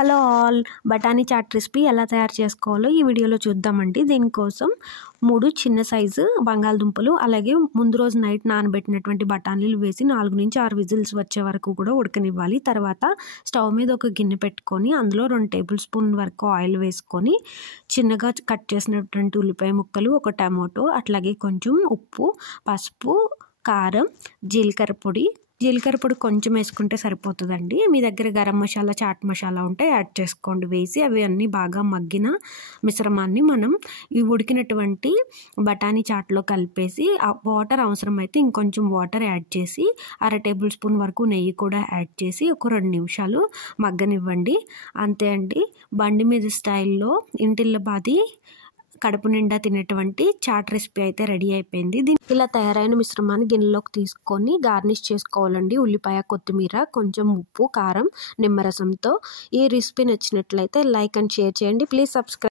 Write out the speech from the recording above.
Hello all, బఠానీ chat recipe ఎలా తయారు చేసుకోవాలో ఈ వీడియోలో చూద్దామండి. దీనికోసం 3 చిన్న సైజు బంగాళదుంపలు, అలాగే ముందు రోజు నైట్ నానబెట్టినటువంటి బఠానీలు వేసి 4 నుంచి 6 విజిల్స్ వచ్చే వరకు కూడా ఉడకనివ్వాలి. తర్వాత స్టవ్ మీద ఒక గిన్నె పెట్టుకొని అందులో 2 టేబుల్ స్పూన్ వరకు ఆయిల్ వేసుకొని చిన్నగా కట్ చేసినటువంటి ఉల్లిపాయ ముక్కలు, ఒక టమాటో, అట్లాగే కొంచెం ఉప్పు, పసుపు, కారం, జీలకర్ర పొడి కొంచెం వేసుకుంటే సరిపోతుందండి. మీ దగ్గర గరం మసాలా, చాట్ మసాలా ఉంటే యాడ్ చేసుకోండి. వేసి అవి అన్నీ బాగా మగ్గిన మిశ్రమాన్ని మనం ఈ ఉడికినటువంటి బఠానీ చాట్లో కలిపేసి వాటర్ అవసరమైతే ఇంకొంచెం వాటర్ యాడ్ చేసి 1/2 టేబుల్ స్పూన్ వరకు నెయ్యి కూడా యాడ్ చేసి ఒక 2 నిమిషాలు మగ్గనివ్వండి. అంతే అండి, బండి మీద స్టైల్లో ఇంటిల్లపాది కడుపు నిండా తినేటువంటి చాట్ రెసిపీ అయితే రెడీ అయిపోయింది. ఇలా తయారైన మిశ్రమాన్ని గిన్నెలోకి తీసుకొని గార్నిష్ చేసుకోవాలండి. ఉల్లిపాయ, కొత్తిమీర, కొంచెం ఉప్పు, కారం, నిమ్మరసంతో. ఈ రెసిపీ నచ్చినట్లయితే లైక్ అండ్ షేర్ చేయండి. Please subscribe.